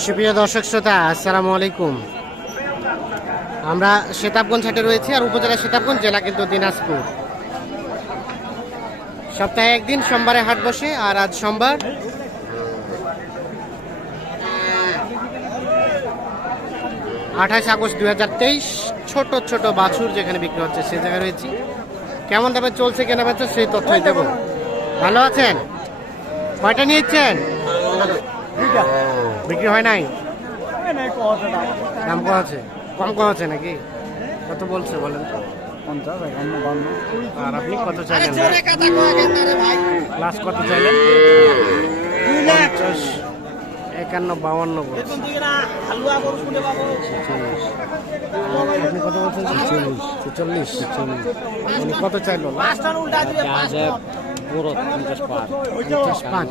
সুপ্রিয় দর্শক শ্রোতা, আসসালামু আলাইকুম। আমরা সেতাবগঞ্জ হাটে রয়েছি আর উপজেলা সেতাবগঞ্জ, জেলা কিন্তু দিনাজপুর। সপ্তাহে একদিন সোমবারে হাট বসে আর আজ সোমবার। আঠাশ আগস্ট দুই হাজার তেইশ, ছোট ছোট বাছুর যেখানে বিক্রি হচ্ছে সে জায়গায় রয়েছি। কেমন দামে চলছে, কেনা বেচা, সেই তথ্যই দেব। ভালো আছেন? কয়টা নিয়েছেন? বিক্রি হয় নাই? দাম। কম আছে কম কম আছে নাকি? কত বলছে বলেন আর আপনি কত চাইলেন লাস্ট কত চাইলেন? পঞ্চাশ একান্ন বাউান্ন বলছে। আপনি কত বলছেন? ছেচল্লিশ ছেচল্লিশ। উনি কত চাইলো? পঞ্চাশ পাঁচ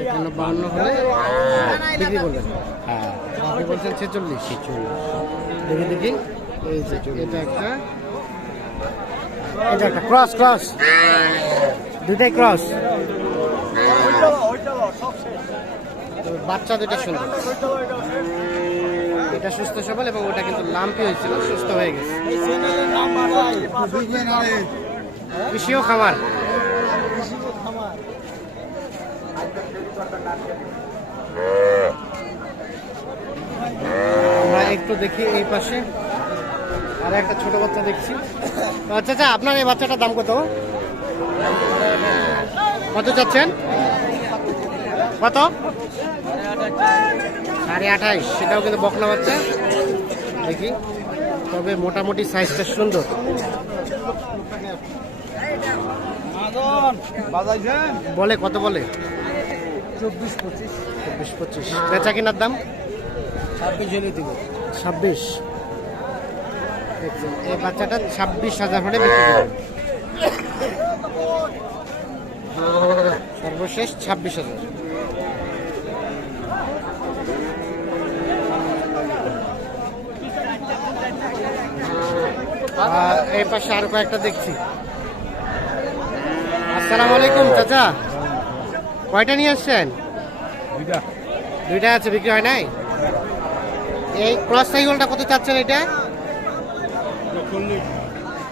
একান্ন বাউন্ন হলে বিক্রি করবেন। আপনি বলছেন ছেচল্লিশ। দেখি দেখি। এই যে এটা একটা। এটা একটা ক্রস ক্রস। দুটাই ক্রস। বাচ্চা দুটা সুন্দর। এটা সুস্থ সবল এবং ওটা কিন্তু লাম্পি হয়েছিল সুস্থ হয়ে গেছে। কৃষিও খামার। আমরা একটু দেখি এই পাশে। আর একটা ছোট বাচ্চা দেখছি। আচ্ছা আচ্ছা আপনার এই বাচ্চাটার দাম কত? কত চাচ্ছেন? কত? সাড়ে আঠাইশ। সেটাও কিন্তু বকনা বাচ্চা। দেখি। তবে মোটামুটি সাইজটা সুন্দর। বলে কত বলে? চব্বিশ পঁচিশ। চব্বিশ পঁচিশ। বেচা কেনার দাম? ছাব্বিশ হলে দিব। ছাব্বিশ। এই বাচ্চাটা ছাব্বিশ হাজার হলে বিক্রি করবেন সর্বশেষ ছাব্বিশ হাজার। আর এই পাশে আরও কয়েকটা দেখছি। আসসালামু আলাইকুম চাচা। কয়টা নিয়ে আসছেন? দুইটা। আছে বিক্রি হয় নাই? এই ক্রস সাইকেলটা কত চাচ্ছেন এটা?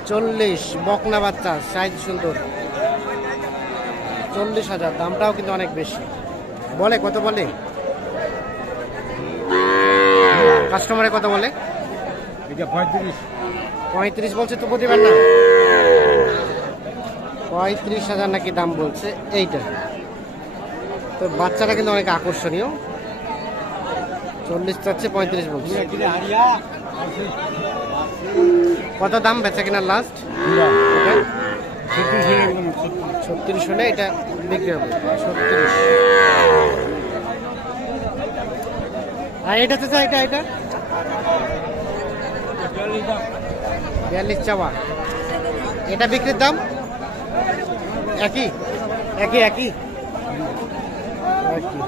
চল্লিশ। বকনা বাচ্চা সাইজ সুন্দর। চল্লিশ হাজার দামটাও কিন্তু অনেক বেশি। বলে কত বলে? কাস্টমারে কত বলে? পঁয়ত্রিশ। পঁয়ত্রিশ বলছে তো প্রতিবার না? পঁয়ত্রিশ হাজার নাকি দাম বলছে এইটা। তো বাচ্চাটা কিন্তু অনেক আকর্ষণীয়। চল্লিশ চাচ্ছে, পঁয়ত্রিশ বলছে। কত দাম বেচা কিনা লাস্ট ছত্রিশ হলে এটা বিক্রি হবে। ছত্রিশ। আর এটা তো এটা এটা? বিয়াল্লিশ চাওয়া। এটা বিক্রির দাম? একই? একই একই? একই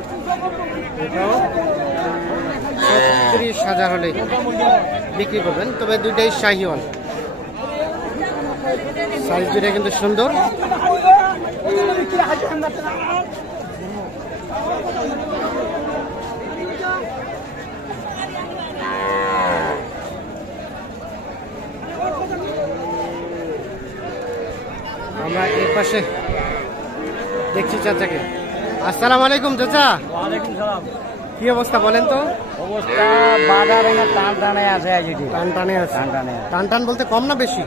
এটাও ছত্রিশ হাজার হলে বিক্রি করবেন। তবে দুইটাই শাহিওয়াল। সাইজ দুটা কিন্তু সুন্দর। আমরা এই পাশে দেখছি চাচাকে। আসসালামু আলাইকুম চাচা। কি অবস্থা বলেন তো? অবস্থা বাজার টান টানে আছে টান টানে আছে। টান টানে টান টান বলতে কম না বেশি?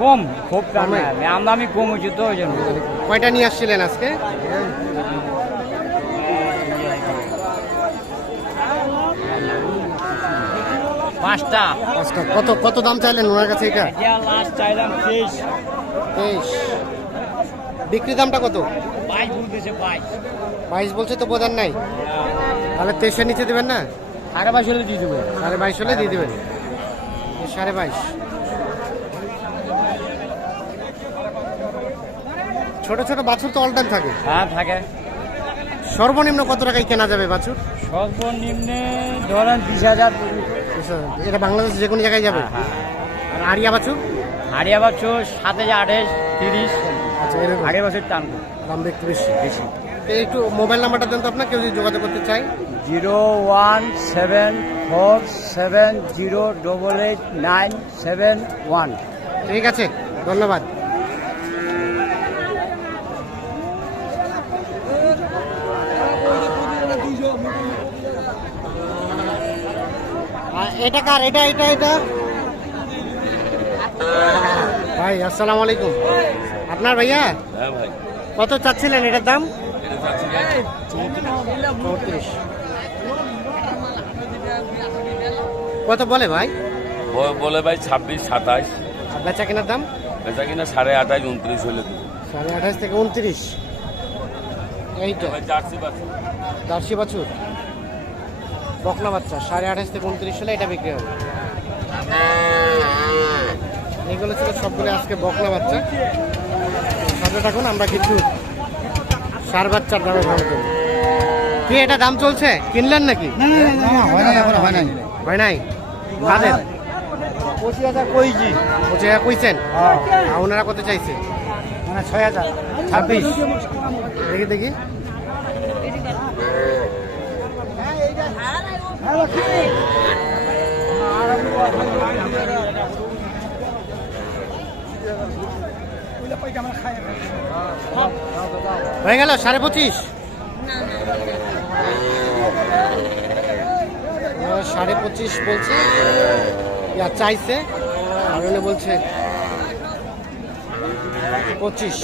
কম খুব কমে? আমদামি কম হয়েছে তো ওই জন্য। কয়টা নিয়ে আসছিলেন আজকে? পাঁচটা। পাঁচটা। কত কত দাম চাইলেন ওনার কাছে এটা? লাস্ট চাইলাম তেইশ। তেইশ। বিক্রি দামটা কত? বাইশ বলতেছে বাইশ। বাইশ বলছে তো বোঝার নাই। তাহলে তেইশের নিচে দেবেন না? সাড়ে বাইশ হলে দিয়ে দেবো সাড়ে বাইশ হলে দিয়ে দেবেন। সাড়ে বাইশ। ছোট ছোট বাছুর তো অল টাইম থাকে। হ্যাঁ থাকে। সর্বনিম্ন কত টাকায় কেনা যাবে বাছুর? সর্বনিম্নে ধরেন বিশ হাজার এটা বাংলাদেশ যে কোনো জায়গায় যাবে? হ্যাঁ আর আরিয়া বাছুর? হারিয়া বাচ্চো সাত হাজার আঠাশ তিরিশ। আচ্ছা হারিয়া বাচ্চোর টানবো। দাম একটু বেশি। বেশি। একটু মোবাইল নাম্বারটা দেন তো আপনার কেউ যদি যোগাযোগ করতে চাই zero one seven four seven zero double eight nine seven one. ঠিক আছে ধন্যবাদ। এটা কার? এটা এটা এটা? ভাই আসসালামু আলাইকুম। আপনার ভাইয়া? হ্যাঁ কত চাচ্ছিলেন এটার দাম? চৌত্রিশ কত বলে ভাই? বলে ভাই ছাব্বিশ সাতাশ। আর বেচা কেনার দাম? বেচা কিনা সাড়ে আঠাশ উনত্রিশ হলে সাড়ে আঠাশ থেকে উনত্রিশ। এইটা জার্সি বাছুর। বকনা বাচ্চা সাড়ে আঠাশ থেকে উনত্রিশ হলে এটা বিক্রি হবে। এগুলো ছিল সবগুলো আজকে বকনা বাচ্চা। সাথে থাকুন আমরা কিছু সার বাচ্চার দামে ভালো দেবো কি এটা দাম চলছে? কিনলেন নাকি? হয় নাই কাদের পঁচিশ হাজার কইছি। পঁচিশ হাজার কইছেন? ওনারা কত চাইছে? মানে ছয় হাজার ছাব্বিশ। দেখি দেখি। হয়ে গেল সাড়ে পঁচিশ। সাড়ে পঁচিশ বলছে চাইছে আর বলছে পঁচিশ।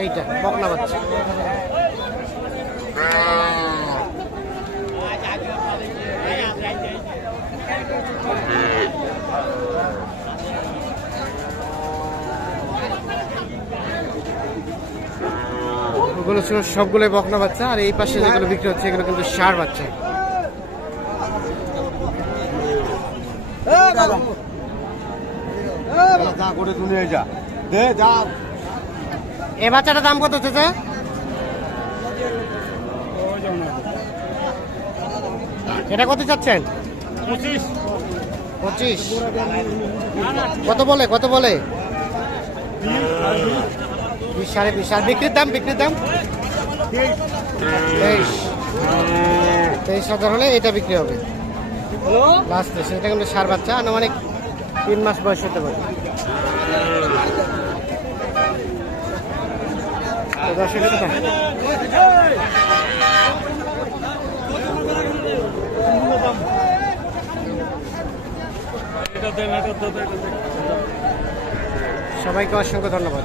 এইটা বকনা বাচ্চা। ওগুলো ছিল সবগুলোই বকনা বাচ্চা আর এই পাশে যেগুলো বিক্রি হচ্ছে এগুলো কিন্তু সার বাচ্চা। করে তুমি যা। দে যা। এ বাচ্চাটার দাম কত চাচা এটা কত চাচ্ছেন? পঁচিশ। পঁচিশ। কত বলে কত বলে? বিশ সাড়ে বিশ আর বিক্রির দাম বিক্রির দাম? তেইশ। তেইশ হাজার হলে এটা বিক্রি হবে। লাস্টে সেটা কিন্তু সার বাচ্চা আনুমানিক তিন মাস বয়স হতে পারে। দর্শক সবাইকে অসংখ্য ধন্যবাদ।